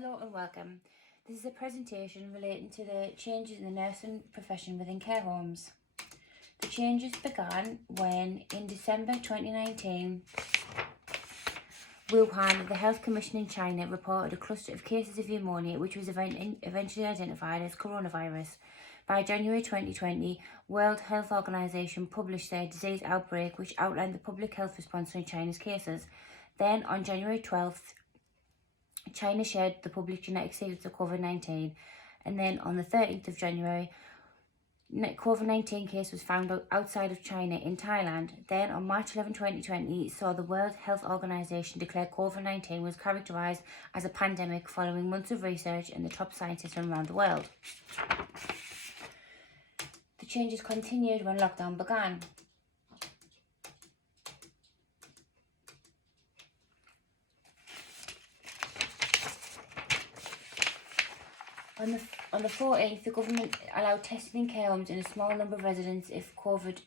Hello and welcome. This is a presentation relating to the changes in the nursing profession within care homes. The changes began when, in December 2019, Wuhan, the Health Commission in China, reported a cluster of cases of pneumonia which was eventually identified as coronavirus. By January 2020, World Health Organization published their disease outbreak, which outlined the public health response to China's cases. Then, on January 12th, China shared the public genetic status of COVID-19, and then on the 13th of January, COVID-19 case was found outside of China in Thailand. Then on March 11, 2020, saw the World Health Organization declare COVID-19 was characterized as a pandemic following months of research and the top scientists from around the world. The changes continued when lockdown began. On the 14th, the government allowed testing in care homes in a small number of residents if COVID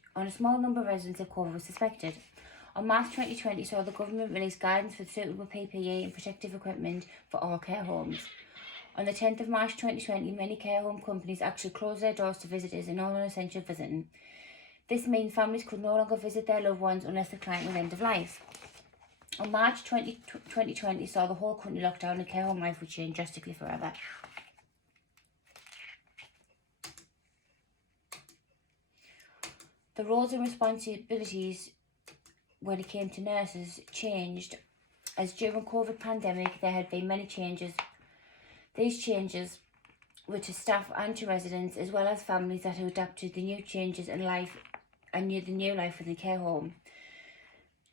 was suspected. On March 2020, saw the government release guidance for suitable PPE and protective equipment for all care homes. On the 10th of March 2020, many care home companies actually closed their doors to visitors and all non-essential visiting. This means families could no longer visit their loved ones unless the client was end of life. On March 2020, saw the whole country locked down and care home life would change drastically forever. The roles and responsibilities when it came to nurses changed, as during COVID pandemic there had been many changes. These changes were to staff and to residents, as well as families that had adapted to the new changes in life and knew the new life within the care home.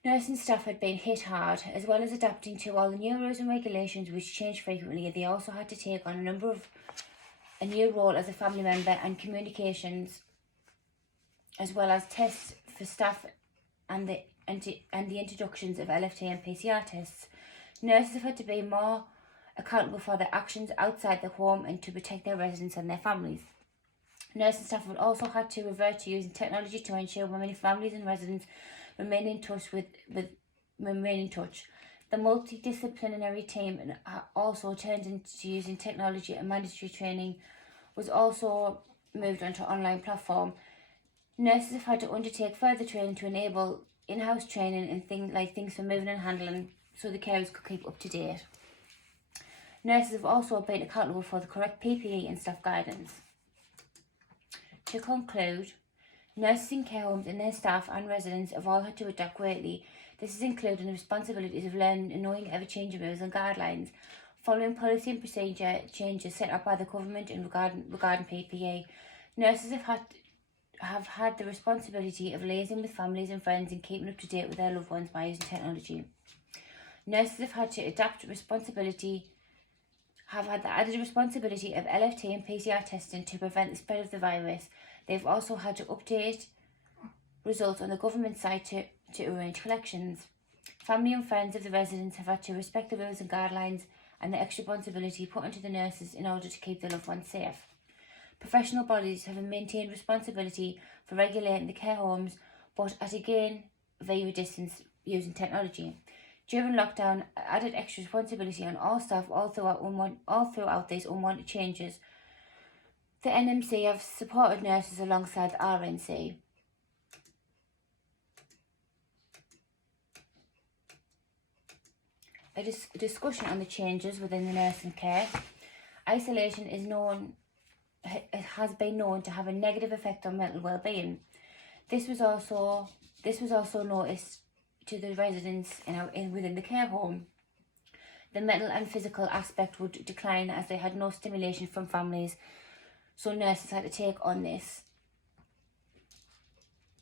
Nursing staff had been hit hard, as well as adapting to all the new rules and regulations which changed frequently. They also had to take on a new role as a family member and communications, as well as tests for staff and the introductions of LFT and PCR tests. Nurses have had to be more accountable for their actions outside the home and to protect their residents and their families. Nursing staff have also had to revert to using technology to ensure many families and residents remain in touch. The multidisciplinary team also turned into using technology, and mandatory training was also moved onto an online platform. Nurses have had to undertake further training to enable in-house training and things for moving and handling, so the carers could keep up to date. Nurses have also been accountable for the correct PPE and staff guidance. To conclude, nurses in care homes and their staff and residents have all had to adapt greatly. This is including the responsibilities of learning and knowing ever-changing rules and guidelines, following policy and procedure changes set up by the government and regarding PPE. Nurses have had the responsibility of liaising with families and friends and keeping up to date with their loved ones by using technology. Nurses have had the added responsibility of LFT and PCR testing to prevent the spread of the virus. They've also had to update results on the government site to arrange collections. Family and friends of the residents have had to respect the rules and guidelines and the extra responsibility put onto the nurses in order to keep their loved ones safe. Professional bodies have maintained responsibility for regulating the care homes, but again via distance using technology. During lockdown, added extra responsibility on all staff all throughout these unwanted changes. The NMC have supported nurses alongside the RNC. A discussion on the changes within the nursing care. Isolation has been known to have a negative effect on mental well-being. This was also noticed to the residents within the care home. The mental and physical aspect would decline as they had no stimulation from families, so nurses had to take on this.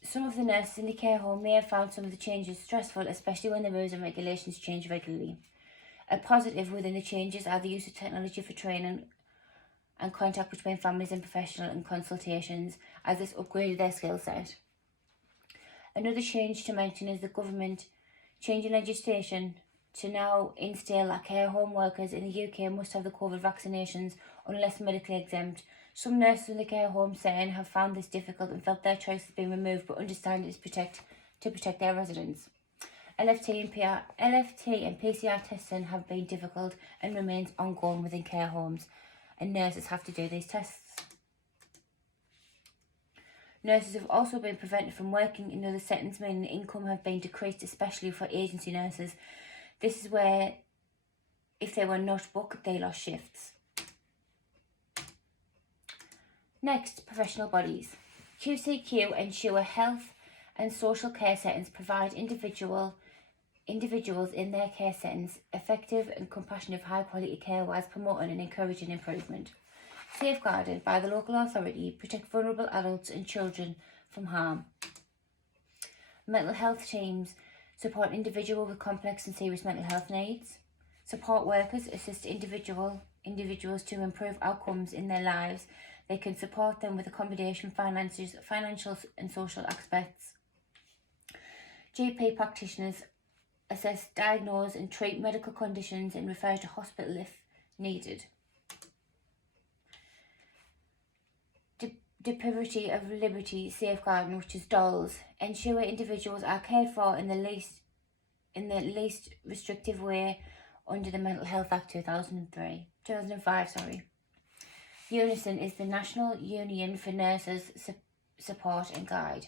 Some of the nurses in the care home may have found some of the changes stressful, especially when the rules and regulations change regularly. A positive within the changes are the use of technology for training and contact between families and professional and consultations, as this upgraded their skill set. Another change to mention is the government changing legislation to now instill that care home workers in the UK must have the COVID vaccinations unless medically exempt. Some nurses in the care home setting have found this difficult and felt their choice has been removed, but understand it is to protect their residents. LFT and PCR testing have been difficult and remains ongoing within care homes, and nurses have to do these tests. Nurses have also been prevented from working in other settings, meaning income have been decreased, especially for agency nurses. This is where, if they were not booked, they lost shifts. Next, professional bodies. QCQ ensure health and social care settings provide individuals in their care settings effective and compassionate high quality care whilst promoting and encouraging improvement. Safeguarded by the local authority, protect vulnerable adults and children from harm. Mental health teams support individuals with complex and serious mental health needs. Support workers assist individuals to improve outcomes in their lives. They can support them with accommodation, financial and social aspects. GP practitioners assess, diagnose and treat medical conditions and refer to hospital if needed. Deprivation of liberty safeguarding, which is DOLS, ensure individuals are cared for in the least restrictive way under the Mental Health Act 2005. Unison is the National Union for Nurses Support and Guide.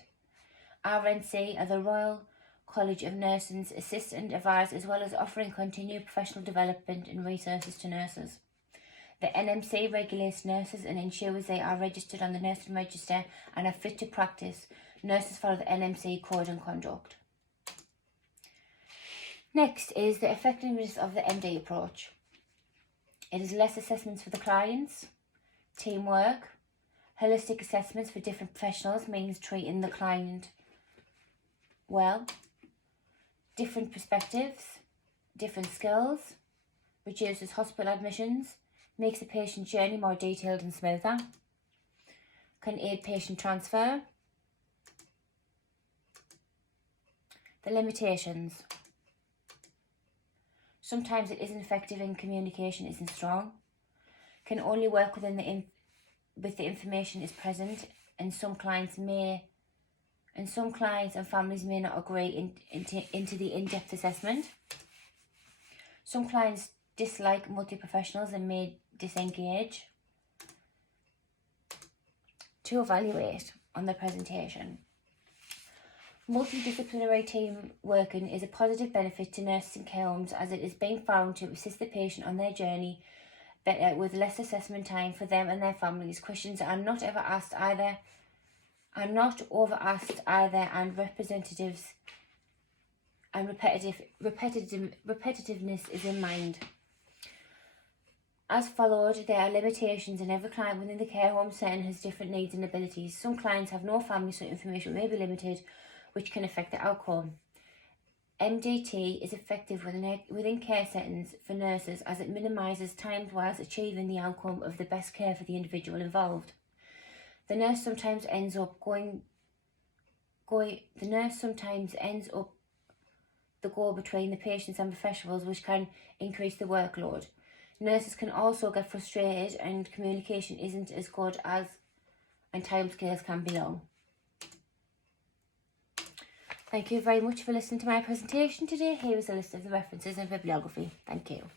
RNC are the Royal College of Nursing assist and advise, as well as offering continued professional development and resources to nurses. The NMC regulates nurses and ensures they are registered on the nursing register and are fit to practice. Nurses follow the NMC code and conduct. Next is the effectiveness of the MD approach. It is less assessments for the clients, teamwork, holistic assessments for different professionals means treating the client well, different perspectives, different skills, reduces hospital admissions, makes the patient journey more detailed and smoother, can aid patient transfer. The limitations. Sometimes it isn't effective and communication isn't strong, can only work within the information is present, and some clients and families may not agree into the in-depth assessment. Some clients dislike multi-professionals and may disengage. To evaluate on the presentation. Multidisciplinary team working is a positive benefit to nurses and care homes, as it is being found to assist the patient on their journey better with less assessment time for them and their families. Questions are not over asked either, and repetitiveness is in mind. As followed, there are limitations, and every client within the care home setting has different needs and abilities. Some clients have no family, so information may be limited, which can affect the outcome. MDT is effective within care settings for nurses, as it minimises time whilst achieving the outcome of the best care for the individual involved. The nurse sometimes ends up the go between the patients and professionals, which can increase the workload. Nurses can also get frustrated, and communication isn't as good and timescales can be long. Thank you very much for listening to my presentation today. Here is a list of the references and bibliography. Thank you.